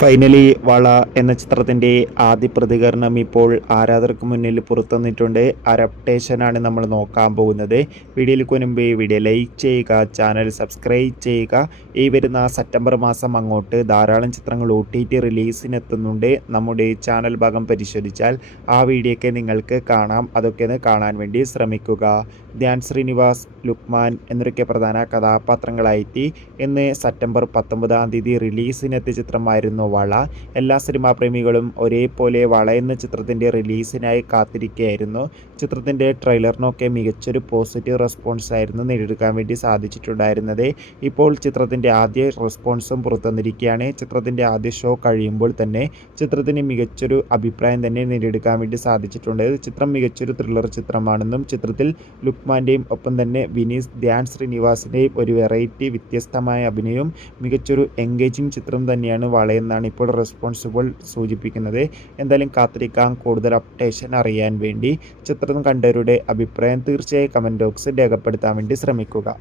Finally വള എന്ന ചിത്രത്തിൻ്റെ ആദ്യ പ്രതികരണം ഇപ്പോൾ ആരാധകർക്ക് മുന്നിൽ പുറത്തുവന്നിട്ടുണ്ട്. അഡാപ്റ്റേഷനാണ് നമ്മൾ നോക്കാൻ പോകുന്നത്. വീഡിയോയിലേക്ക് മുൻപ് വീഡിയോ ലൈക്ക് ചെയ്യുക, ചാനൽ സബ്സ്ക്രൈബ് ചെയ്യുക. ഈ വരുന്ന സെപ്റ്റംബർ മാസം അങ്ങോട്ട് ധാരാളം ചിത്രങ്ങൾ OTT റിലീസിനെത്തുന്നുണ്ട്. നമ്മുടെ ചാനൽ ഭാഗം പരിശോധിച്ചാൽ ആ വീഡിയോയൊക്കെ നിങ്ങൾക്ക് കാണാം. അതൊക്കെ ഒന്ന് കാണാൻ വേണ്ടി ശ്രമിക്കുക. ധ്യാൻ ശ്രീനിവാസ്, ലുക്മാൻ എന്നൊക്കെ പ്രധാന കഥാപാത്രങ്ങളായിട്ട് ഇന്ന് സെപ്റ്റംബർ 19 തീയതി റിലീസിനെത്തിയ ചിത്രമായിരുന്നു വള. എല്ലാ സിനിമാ പ്രേമികളും ഒരേപോലെ വള എന്ന ചിത്രത്തിൻ്റെ റിലീസിനായി കാത്തിരിക്കുകയായിരുന്നു. ചിത്രത്തിൻ്റെ ട്രെയിലറിനൊക്കെ മികച്ചൊരു പോസിറ്റീവ് റെസ്പോൺസ് ആയിരുന്നു നേടിയെടുക്കാൻ വേണ്ടി സാധിച്ചിട്ടുണ്ടായിരുന്നത്. ഇപ്പോൾ ചിത്രത്തിൻ്റെ ആദ്യ റെസ്പോൺസും പുറത്തുവന്നിരിക്കുകയാണ്. ചിത്രത്തിൻ്റെ ആദ്യ ഷോ കഴിയുമ്പോൾ തന്നെ ചിത്രത്തിന് മികച്ചൊരു അഭിപ്രായം തന്നെ നേടിയെടുക്കാൻ വേണ്ടി സാധിച്ചിട്ടുണ്ട്. ചിത്രം മികച്ചൊരു ത്രില്ലർ ചിത്രമാണെന്നും ചിത്രത്തിൽ ലുക്മാൻ്റെയും ഒപ്പം തന്നെ വിനീത് ധ്യാൻ ശ്രീനിവാസിൻ്റെയും ഒരു വെറൈറ്റി വ്യത്യസ്തമായ അഭിനയവും മികച്ചൊരു എൻഗേജിങ് ചിത്രം തന്നെയാണ് വളയെന്നാണ് ഇപ്പോൾ റെസ്പോൺസിബിൾ സൂചിപ്പിക്കുന്നത്. എന്തായാലും കാത്തിരിക്കാം കൂടുതൽ അപ്ഡേഷൻ അറിയാൻ വേണ്ടി. ചിത്രം കണ്ടവരുടെ അഭിപ്രായം തീർച്ചയായും കമൻറ്റ് ബോക്സിൽ രേഖപ്പെടുത്താൻ വേണ്ടി ശ്രമിക്കുക.